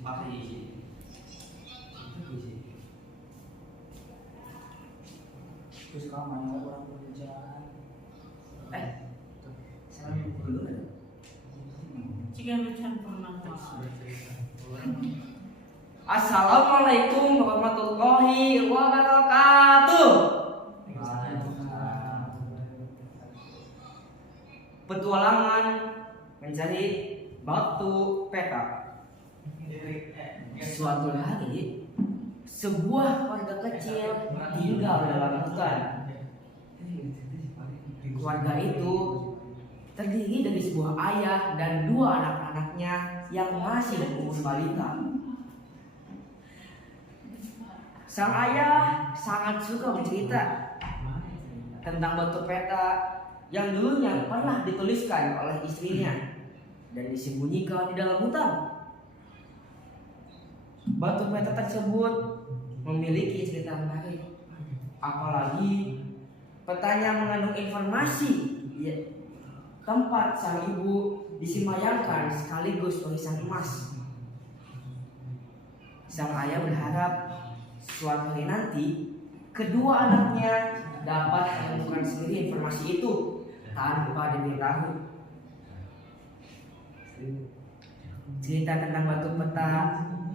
pakai isi. Terus kamu orang berjalan. Salam dulu ada. Jika lucuan pernah Assalamualaikum warahmatullahi wabarakatuh. Petualangan mencari batu petak. Suatu hari, sebuah keluarga kecil tinggal dalam hutan. Keluarga itu terdiri dari sebuah ayah dan dua anak-anaknya yang masih umur balita. Sang ayah sangat suka bercerita tentang batu peta yang dulunya pernah dituliskan oleh istrinya dan disembunyikan di dalam hutan. Batu peta tersebut memiliki cerita menarik, apalagi petanya mengandung informasi tempat sang ibu disemayamkan sekaligus tulisan emas. Sang ayah berharap suatu hari nanti kedua anaknya dapat menemukan sendiri informasi itu tanpa diberitahu. Cerita tentang batu peta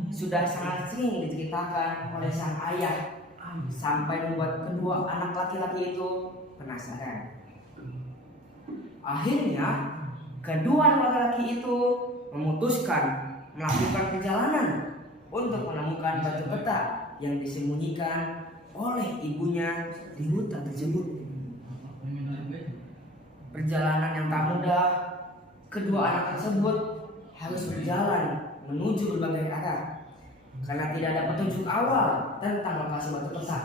sudah sangat sering diceritakan oleh sang ayah sampai membuat kedua anak laki-laki itu penasaran. Akhirnya kedua anak laki-laki itu memutuskan melakukan perjalanan untuk menemukan batu peta yang disembunyikan oleh ibunya di hutan tersebut. Perjalanan yang tak mudah, kedua anak tersebut harus berjalan menuju berbagai arah karena tidak ada petunjuk awal tentang lokasi batu peta.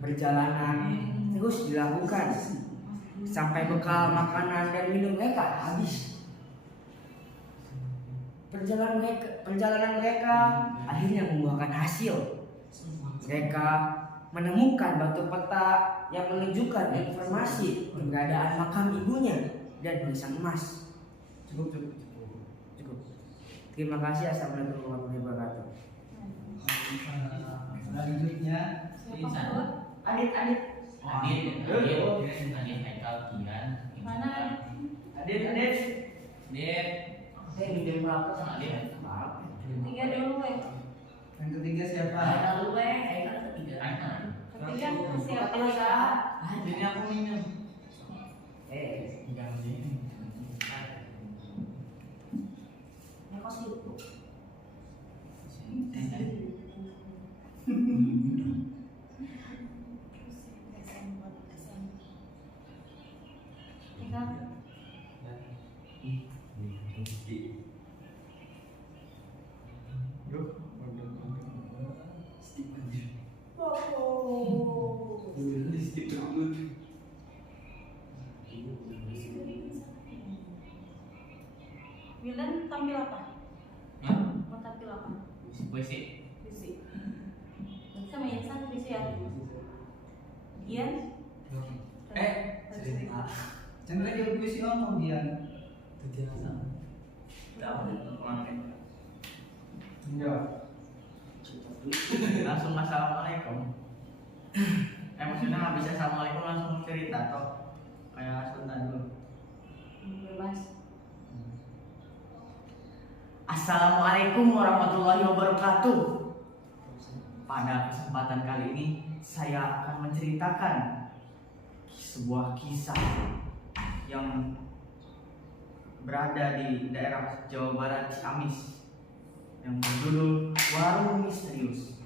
Perjalanan terus dilakukan sampai bekal makanan dan minum mereka habis. Perjalanan mereka akhirnya membuahkan hasil. Mereka menemukan batu peta yang menunjukkan informasi keberadaan makam ibunya dan tulisan emas. Cukup. Terima kasih. Assalamualaikum warahmatullahi wabarakatuh. Selanjutnya Adit. Haikal Kian. Mana? Adit. Saya minjem berapa sama Adit? Maaf. 3 dulu yang ketiga siapa? Haikal dulu Haikal ketiga. Ketiga siapa? Jadi aku minum. Jangan sini. Kau sibuk. Milan tampil apa? Mau tampil apa? Puisi. Puisi. Sama Insan puisi ya? Gian? Jangan dia puisi ngomong dia. Iya. Langsung assalamualaikum. Maksudnya nggak bisa assalamualaikum langsung cerita toh kayak Sultan dulu. Bebas. Assalamualaikum warahmatullahi wabarakatuh. Pada kesempatan kali ini saya akan menceritakan sebuah kisah yang berada di daerah Jawa Barat Ciamis yang berjudul Warung Misterius.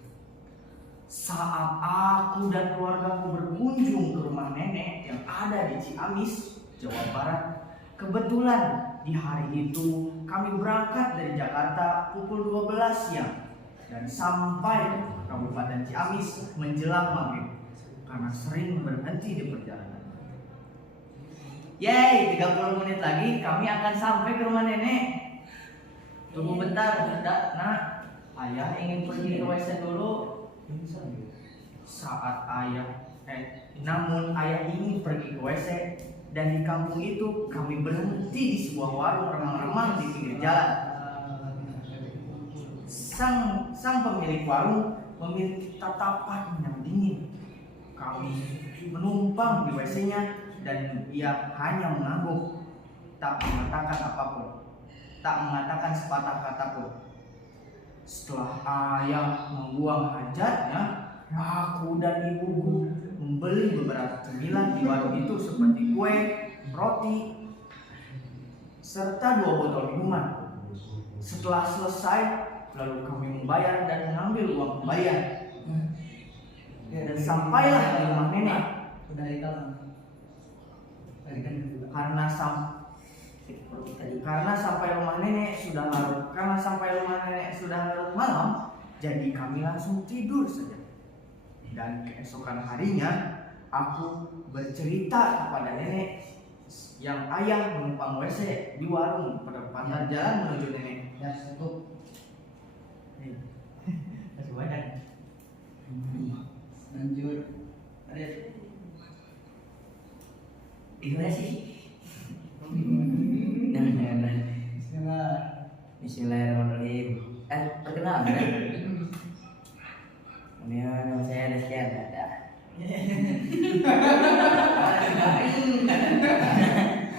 Saat aku dan keluargaku berkunjung ke rumah nenek yang ada di Ciamis, Jawa Barat, kebetulan di hari itu kami berangkat dari Jakarta pukul 12 siang dan sampai Kabupaten Ciamis menjelang maghrib karena sering berhenti di perjalanan. Yeay, 30 menit lagi kami akan sampai ke rumah nenek. Tunggu bentar, nak. Ayah ingin pergi ke WC dulu. Namun ayah ingin pergi ke WC, Dan di kampung itu kami berhenti di sebuah warung remang-remang di pinggir jalan. Sang pemilik warung memiliki tatapan yang dingin. Kami menumpang di WC-nya dan ia hanya mengangguk, tak mengatakan apapun, tak mengatakan sepatah kata pun. Setelah ayah membuang hajatnya, aku dan ibuku membeli beberapa cemilan di warung itu seperti kue, roti, serta 2 botol minuman. Setelah selesai, lalu kami membayar dan mengambil uang kembalian. Dan sampailah di rumah nenek. Udah ikal. Tadi kan juga. Karena sampai rumah nenek sudah larut malam, jadi kami langsung tidur saja. Dan keesokan harinya, aku bercerita kepada nenek yang ayah menumpang WC di warung pada pantai jalan menuju nenek. Ya, cukup. Masih banyak. Lanjut. Ada. Gimana sih? Bismillah. Bismillahirrahmanirrahim. Perkenalan kan? Ini nama saya Deskian.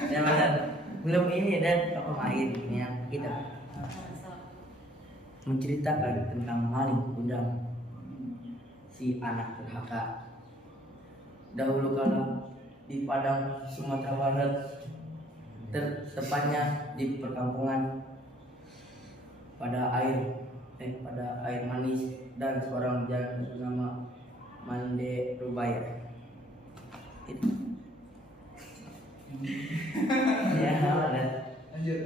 Ya benar. Belum ini dan apa main ini yang kita menceritakan tentang maling kundang si anak durhaka. Dahulu kala di Padang Sumatera Barat, tepatnya di perkampungan, pada air manis dan seorang janda bernama Mande Rubaya. Itu. Ya, dan Lanjut.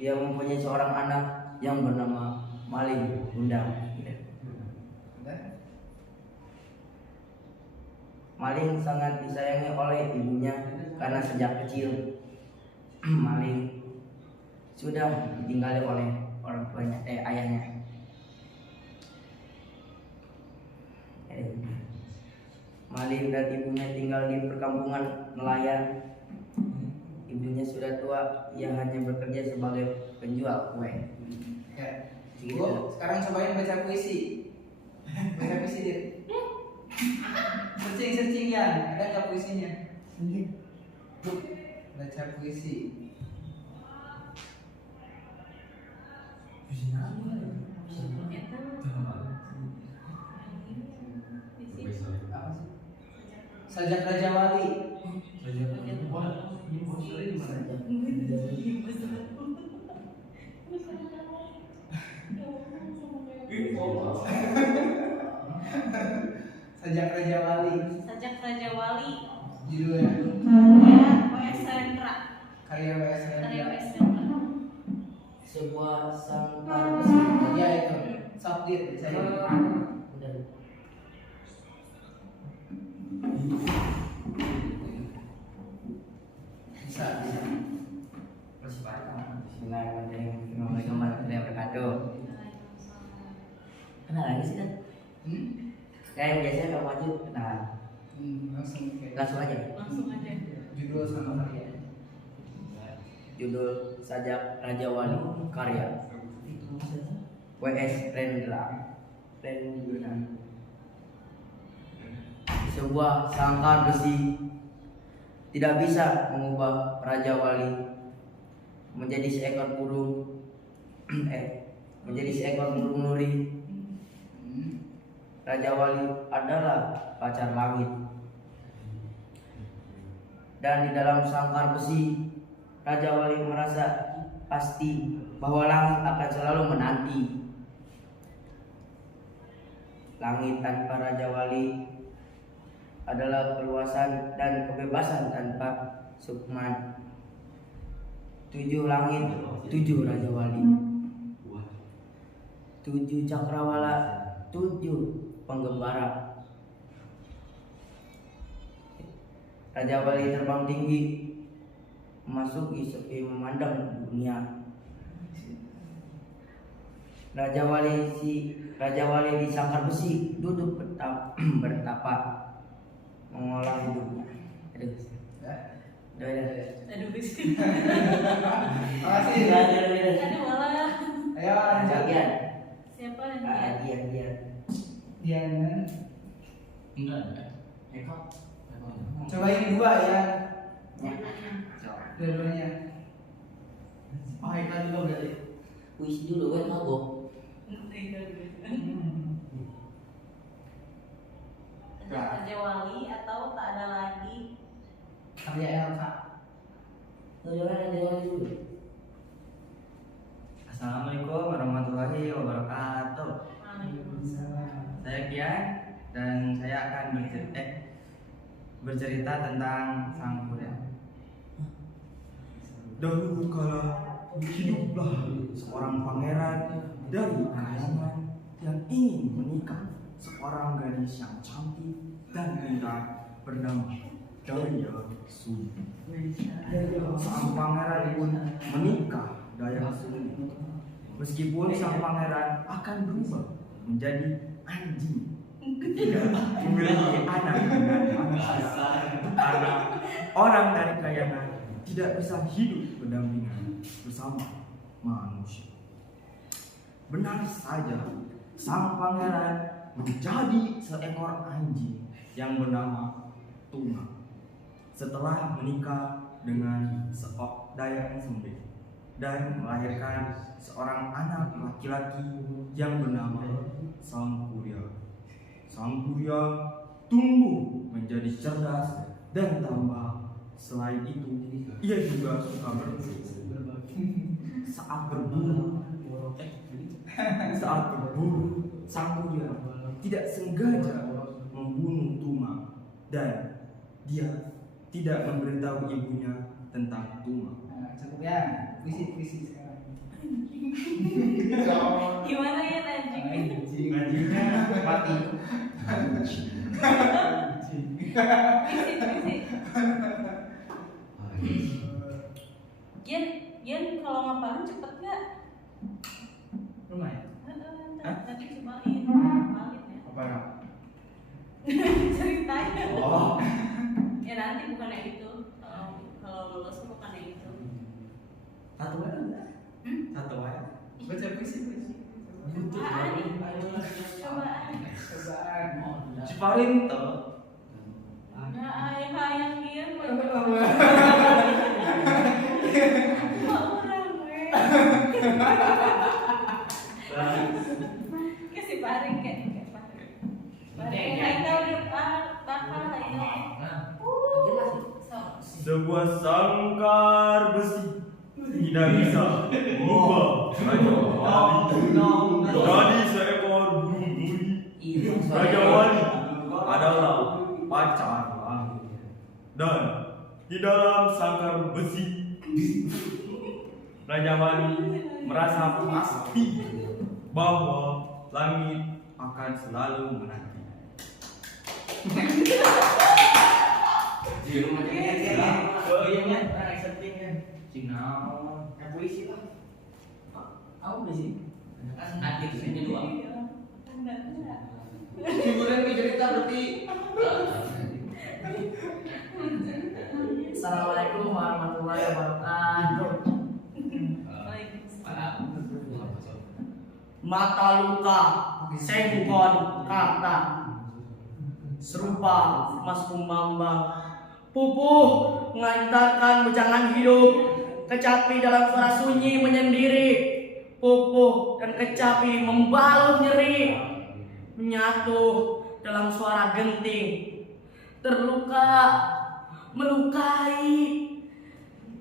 dia mempunyai seorang anak yang bernama Maling Gundang. Maling sangat disayangi oleh ibunya karena sejak kecil Maling sudah ditinggali oleh orang tuanya, ayahnya. Maling dan ibunya tinggal di perkampungan nelayan. Ibunya sudah tua, ia hanya bekerja sebagai penjual kue. Ya. Gitu. Bu, sekarang cobain baca puisi. Baca puisi dia. Searching ya, ada nggak puisinya? Bu, baca puisi. Apa sih? Sajak Raja Wali. Sajak Raja Wali. Sajak Raja Wali. Judulnya Karya W.S. Rendra. karya W.S. Karya Rendra. W.S. Rendra. Sebuah sangkar besi. Ya itu, Sabdir saya. Udah. Bisa. Bismillahirrahmanirrahim. Assalamualaikum warahmatullahi wabarakatuh. Kenal lagi sih kan? Kayak biasanya kalau maju kenalan. Langsung kayak Langsung aja. Langsung aja. judul sama karya. Judul Sajak Raja Wali karya W.S. Rendra. Sebuah sangkar besi tidak bisa mengubah Raja Wali menjadi seekor burung nuri. Raja Wali adalah pacar langit. Dan di dalam sangkar besi, Raja Wali merasa pasti bahwa langit akan selalu menanti. Langit tanpa Raja Wali adalah keluasan dan kebebasan tanpa sukman. 7 langit, 7 Raja Wali, 7 cakrawala, 7 penggembara. Raja Wali terbang tinggi, memasuki sepi memandang dunia. Raja Wali di sangkar besi duduk bertapa mengolah hidupnya. Aduh. Ya. Aduh, Gusti. Makasih. Aduh, malah. Ayo lanjut. Bagian. Siapa yang dia? Diana. Enggak. Eko. Cobain dua ya. Ya. Dua-duanya. Oh, Haikal juga berarti. Puisi dulu kan mabok. Raja Wali atau tak ada lagi? Karya Elsa. Jangan dulu. Assalamualaikum warahmatullahi wabarakatuh. Waalaikumsalam. Saya Kian dan saya akan bercerita tentang Sang Kuda. Dahulu kala hiduplah seorang pangeran dari kayangan yang ingin menikah seorang gadis yang cantik dan indah bernama Daya Sumi. Sang pangeran pun menikah Daya Sumi. Meskipun sang pangeran akan berubah menjadi anjing ketika memiliki anak dengan manusia, karena orang dari kayangan tidak bisa hidup berdampingan bersama manusia. Benar saja, sang pangeran menjadi seekor anjing yang bernama Tuna setelah menikah dengan Daya Sumi dan melahirkan seorang anak laki-laki yang bernama Sang Kurya. Sang Kurya tumbuh menjadi cerdas dan tampan. Selain itu, ia juga suka berburu. Saat berburu, Sang Kurya tidak sengaja membunuh Tuma dan dia tidak memberitahu ibunya tentang Tuma. Nah, cukup ya. Puisi sekarang. Gimana ya anjing? Anjingnya mati. Puisi. Gian kalau ngapalin cepet gak? Lumayan. Tadi cobain ngapalin ya. Apa ya? Ceritanya. Oh. Ya nanti bukan yang itu. Kalau lulus bukan yang itu. Satu aja. Satu aja. Baca puisi. Cobaan. Ciparin tuh. Ya hayang Gian. Kayak si Paring kayak Paring. Haikal bakal Haikal. Sebuah sangkar besi tidak bisa mengubah Raja Wali. Jadi seekor burung duri. Raja Wali adalah pacar langit. Dan di dalam sangkar besi, Raja Wali merasa pasti bahwa langit akan selalu menanti. Di rumah Ya. Oh iya kan, accepting kan. Cina. Puisi lah. Aku puisi. Adik sini dua. Hiburan nih cerita berarti. Assalamualaikum warahmatullahi wabarakatuh. Mata luka, sengkon kata, serupa Mas Kumambang. Pupuh mengantarkan bujangan hidup, kecapi dalam suara sunyi menyendiri. Pupuh dan kecapi membalut nyeri, menyatu dalam suara genting. Terluka, melukai,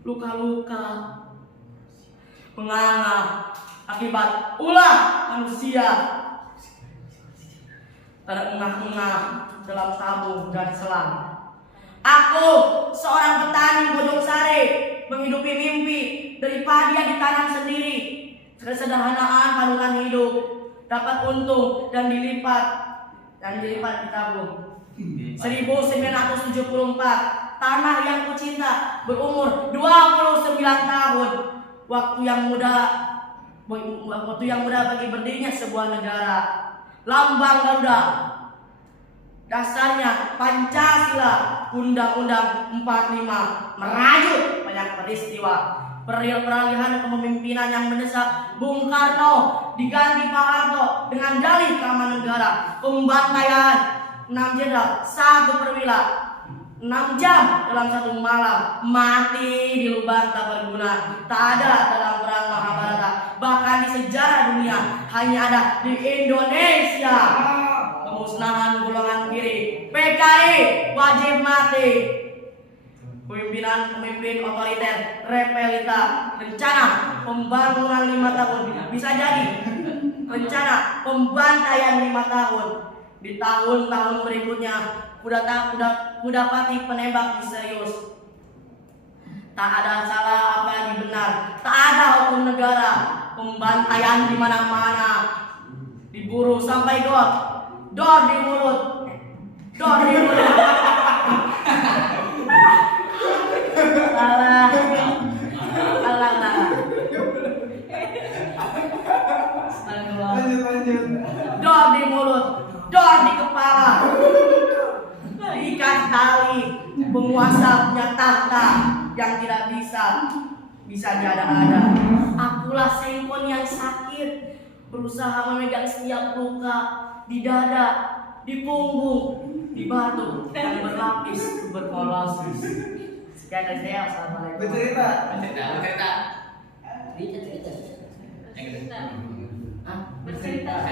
luka-luka, menganga akibat ulah manusia. Terengah-engah dalam tabung dan selang. Aku seorang petani Bojong Sari, menghidupi mimpi dari padi yang ditanam sendiri. Kesederhanaan panutan hidup, dapat untung dan dilipat di tabung. 1974, tanah yang kucinta berumur 29 tahun. Waktu yang mudah bagi berdirinya sebuah negara. Lambang Garuda Dasarnya Pancasila Undang-Undang 45 merajut banyak peristiwa. Peralihan kepemimpinan yang mendesak Bung Karno diganti Pak Harto dengan dalih keamanan negara. Pembantaian 6 jenderal, 1 perwira, 6 jam dalam 1 malam, mati di lubang tak berguna. Tak ada dalam perang Mahabharata, bahkan di sejarah dunia hanya ada di Indonesia. Pemusnahan golongan kiri, PKI wajib mati. Pemimpin otoriter, repelita, rencana pembangunan 5 tahun bisa jadi rencana pembantaian 5 tahun. Di tahun-tahun berikutnya kudapati penembak misterius. Tak ada salah apalagi benar, tak ada hukum negara. Pembantaian di mana-mana, diburu sampai dor di mulut. Salah. Lanjut. Dor di mulut, dor di kepala, ikat tali. Penguasa punya tahta yang tidak bisa diada-ada. Akulah Sengkon yang sakit, berusaha memegang setiap luka di dada, di punggung, di batu yang berlapis tuberkulosis. Sekian dari saya. Assalamualaikum. Bercerita. Bercerita.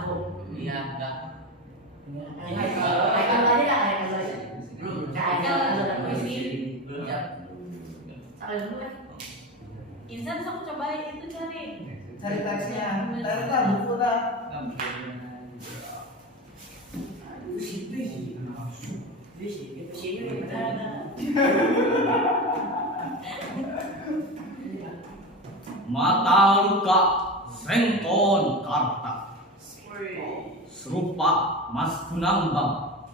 Aku. Iya, enggak. Aikal aja. Belum. Aikal puisi. Belum ya. Insan sok cobain itu cari. Cari teksnya. Cari buku tak. Mata luka Sengkon Karta, serupa Mas Kunambang,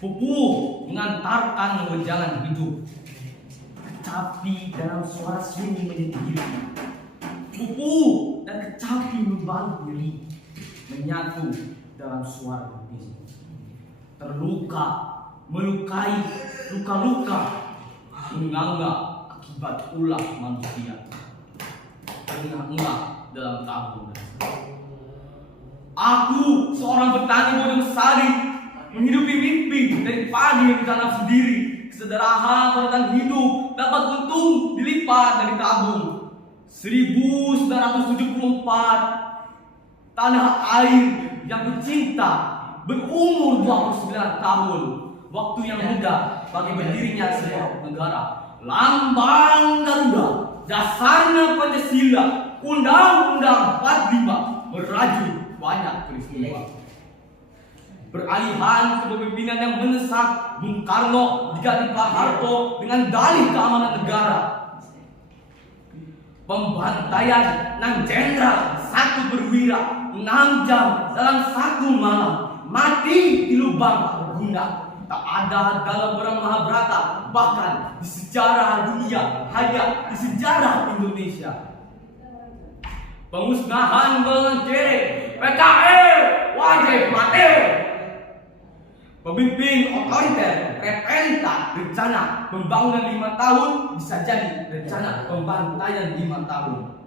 pupuh mengantarkan wejangan hidup, kecapi dalam suara sunyi menyendiri, pupuh dan kecapi membalut diri, menyatu dalam suara ini. Terluka, melukai, luka-luka, menganga akibat ulah manusia, tengah-tengah dalam tabung. Aku seorang petani Bojong Sari, menghidupi mimpi dari padi yang ditanam sendiri. Kesederhanaan tentang hidup dapat untung dilipat dari tabung. 1974, tanah air yang kucinta berumur 29 tahun. Waktu yang muda bagi berdirinya sebuah negara. Lambang Garuda, dasarnya Pancasila, Undang-Undang 45 merajut banyak peristiwa. Peralihan kepemimpinan yang mendesak Bung Karno diganti Pak Harto dengan dalih keamanan negara. Pembantaian 6 jenderal, 1 perwira, 6 jam dalam 1 malam, mati di lubang berguna. Tak ada dalam perang Mahabharata, bahkan di sejarah dunia, hanya di sejarah Indonesia. Pemusnahan golongan kiri, PKI wajib mati. Pemimpin otoriter, repelita, rencana pembangunan 5 tahun bisa jadi rencana pembantaian 5 tahun.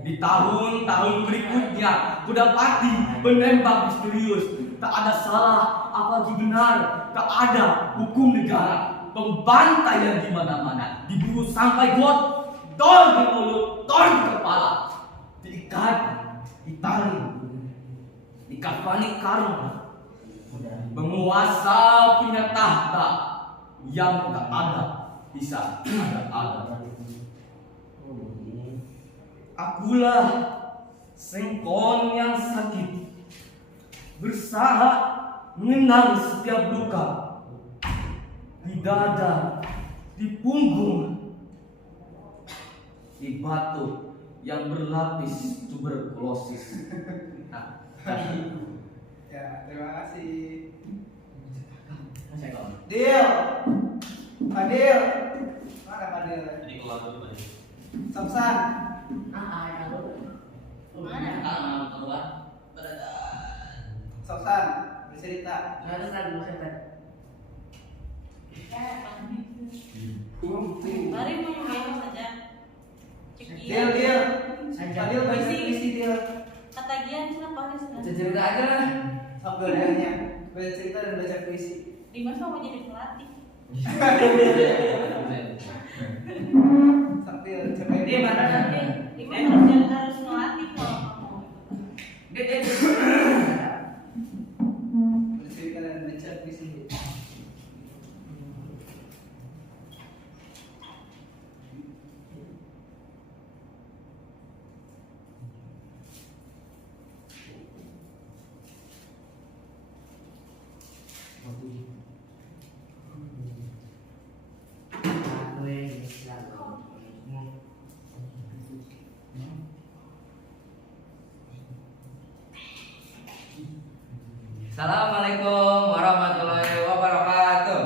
Di tahun-tahun berikutnya kudapati penembak misterius. Tak ada salah apalagi benar, tak ada hukum negara. Pembantaian di mana-mana, diburu sampai dor di mulut, dor di kepala, diikat, ditali, dikafani karma. Penguasa punya tahta yang tak ada bisa ada. Akulah Sengkon yang sakit, berusaha mengenang setiap luka di dada, di punggung, di batu yang berlapis tuberkulosis. Ya, terima kasih. Saya kalau Fadil. Mana Fadil? tadi keluar dulu Pak. Samsan. Mana? Kalau keluar Samsan. bercerita. Ada kan setan. Mari mengayo saja. Deal, deal. Deal baca puisi deal. Ketagihan kenapa harus Cerita aja lah. Sambil dealnya. Baca cerita dan baca puisi. Dimas mau jadi pelatih. Sambil cobain Dia mana kan? Dimas harus ngelatih kalau kamu. bercerita dan baca puisi. Assalamualaikum warahmatullahi wabarakatuh.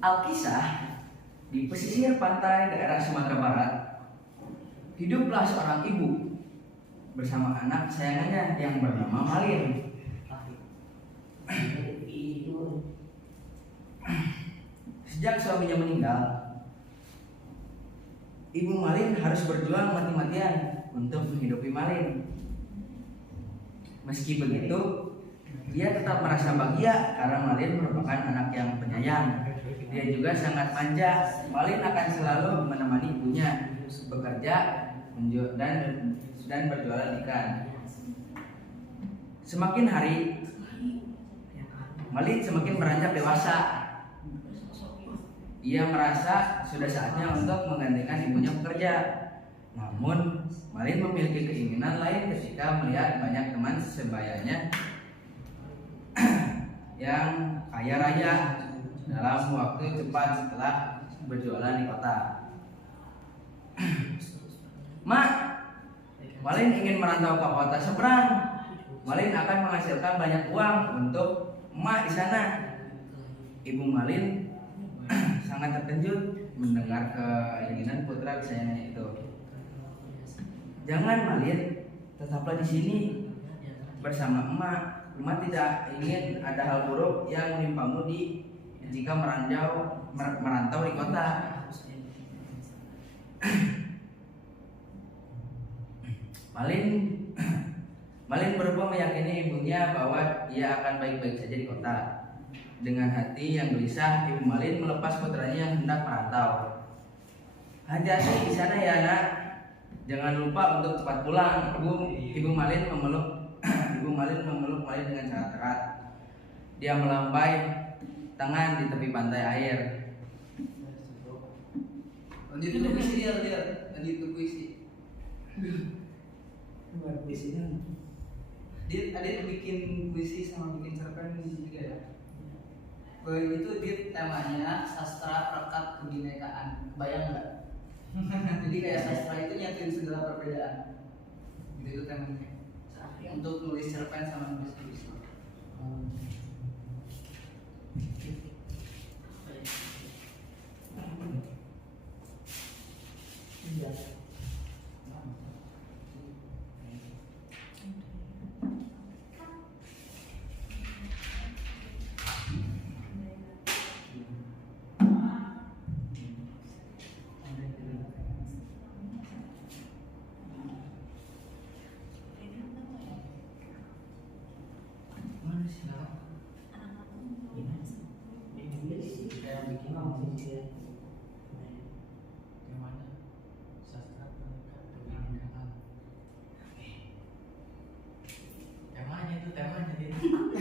Alkisah, di pesisir pantai daerah Sumatera Barat, hiduplah seorang ibu bersama anak kesayangannya yang bernama Malin. Sejak suaminya meninggal, ibu Malin harus berjuang mati-matian untuk menghidupi Malin. Meski begitu, dia tetap merasa bahagia karena Malin merupakan anak yang penyayang. Dia juga sangat manja. Malin akan selalu menemani ibunya bekerja dan berjualan ikan. Semakin hari, Malin semakin beranjak dewasa. Ia merasa sudah saatnya untuk menggantikan ibunya bekerja. Namun, Malin memiliki keinginan lain ketika melihat banyak teman sebayanya yang kaya raya dalam waktu cepat setelah berjualan di kota. Mak, Malin ingin merantau ke kota seberang. Malin akan menghasilkan banyak uang untuk emak di sana. Ibu Malin sangat terkejut mendengar keinginan putra kesayangannya itu. Jangan Malin, tetaplah di sini bersama emak. Emak tidak ingin ada hal buruk yang menimpamu jika merantau di kota. Malin berusaha meyakini ibunya bahwa ia akan baik-baik saja di kota. Dengan hati yang gelisah, ibu Malin melepas putranya yang hendak merantau. Hati-hati di sana ya nak. Jangan lupa untuk cepat pulang. Ibu Malin memeluk Malin dengan sangat erat. Dia melambai tangan di tepi pantai air. Lanjut ke puisi dia. Lanjut ke puisi. Puisinya. Adit bikin puisi sama bikin cerpen juga ya. Itu temanya sastra perekat kebinekaan. Bayang nggak? Jadi kayak sastra itu nyatuin segala perbedaan. Itu temanya. Untuk nulis cerpen sama nulis puisi.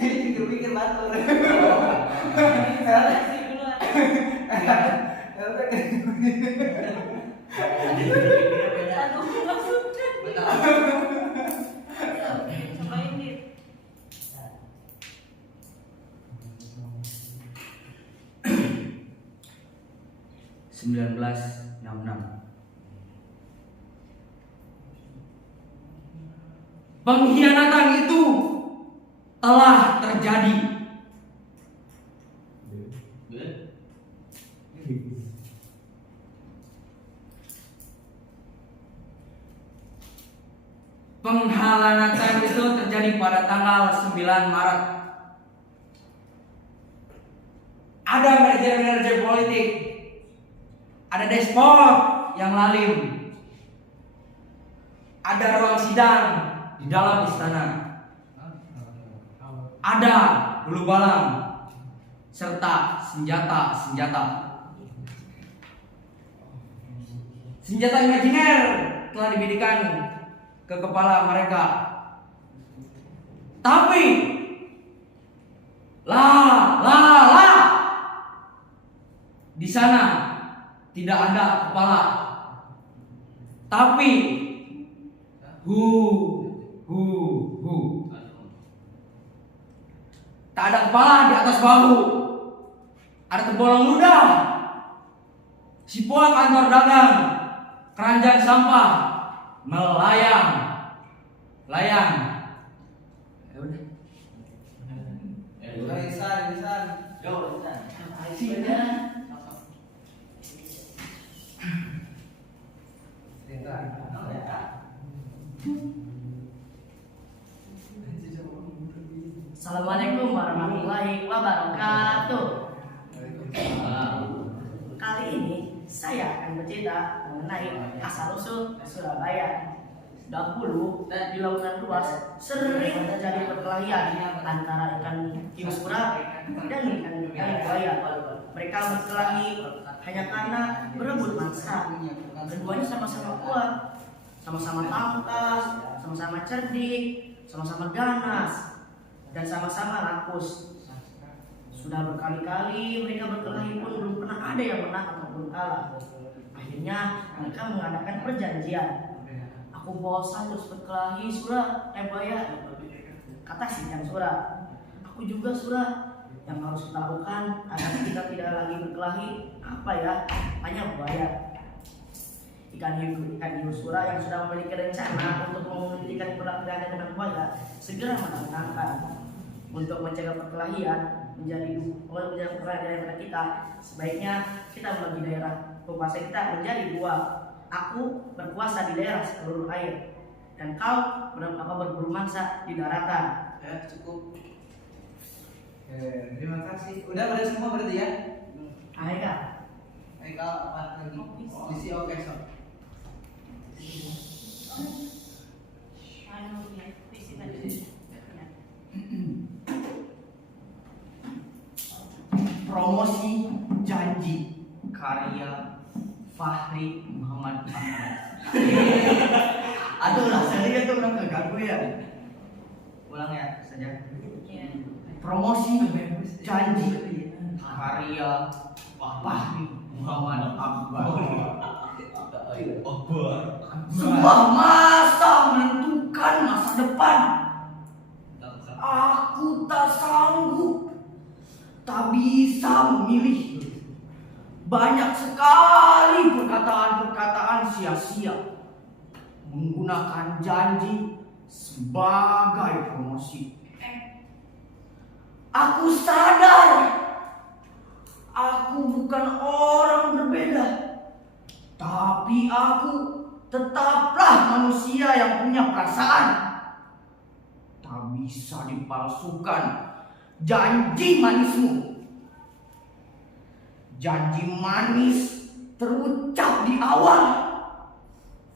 Pikir-pikir batur. Aduh, maksudnya. Cobain Dit. 1966. Pengkhianatan itu telah terjadi. Pengkhianatan itu terjadi pada tanggal 9 Maret. Ada manajer-manajer politik, ada despot yang lalim, ada ruang sidang di dalam istana, ada bulu balang serta senjata-senjata. Senjata imajiner telah dibidikan ke kepala mereka. Tapi di sana tidak ada kepala. Tapi tak ada kepala di atas bahu. Ada terbolong ludah. Sipol kantor dagang, keranjang sampah, melayang. Ya udah. Lisan. Assalamualaikum warahmatullahi wabarakatuh. Kali ini saya akan bercerita mengenai asal usul Surabaya. Dahulu di lautan luas sering terjadi perkelahian antara ikan hiu sura dan ikan buaya. Mereka berkelahi hanya karena berebut mangsa. Keduanya sama-sama kuat, sama-sama tangkas, sama-sama cerdik, sama-sama ganas, dan sama-sama rakus. Sudah berkali-kali mereka berkelahi pun belum pernah ada yang menang ataupun kalah. Akhirnya mereka mengadakan perjanjian. Aku bosan terus berkelahi Sura, buaya, kata si yang Sura. Aku juga Sura. Yang harus kita lakukan agar kita tidak lagi berkelahi apa ya? Hanya buaya. Ikan hiu Sura yang sudah memiliki rencana untuk menghentikan perkelahian dengan buaya segera menangkap. Untuk mencegah perkelahian menjadi daerah kita, sebaiknya kita membagi daerah penguasa kita menjadi dua. Aku berkuasa di daerah seluruh air, dan kau berburu mangsa di daratan. Ya, cukup. Terima kasih. Udah semua berarti ya? Ayo kak. Ayo apa lagi? Isi oke sob. Promosi janji karya Fahri Muhammad Ahmad. Aduh lah, saya lihat tuh orang keganggu ya. Ulang ya saja. Promosi janji karya Fahri Muhammad Ahmad. Sebuah masa menentukan masa depan. Aku tak sanggup, tak bisa memilih. Banyak sekali perkataan-perkataan sia-sia menggunakan janji sebagai promosi. Aku sadar aku bukan orang berbeda, tapi aku tetaplah manusia yang punya perasaan. Tak bisa dipalsukan janji manismu. Janji manis terucap di awal,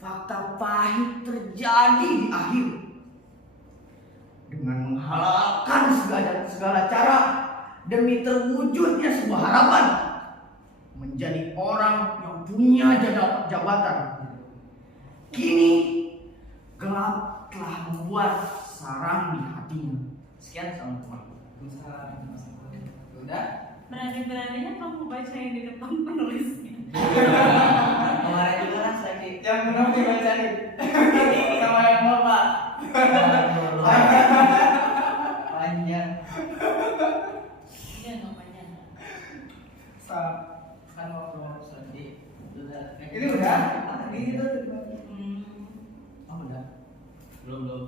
fakta pahit terjadi di akhir. Dengan menghalalkan segala cara demi terwujudnya sebuah harapan, menjadi orang yang punya jabatan. Kini gelap telah membuat sarang di hatinya. Sekian, assalamualaikum. Udah? Berani-beraninya kamu baca yang di depan penulisnya. Kemarin juga kan saya yang belum dibacain sama yang bapak. Panjang. Iya namanya. Kan ngobrol sedih. Ini udah? Ini itu. Oh udah. Belum.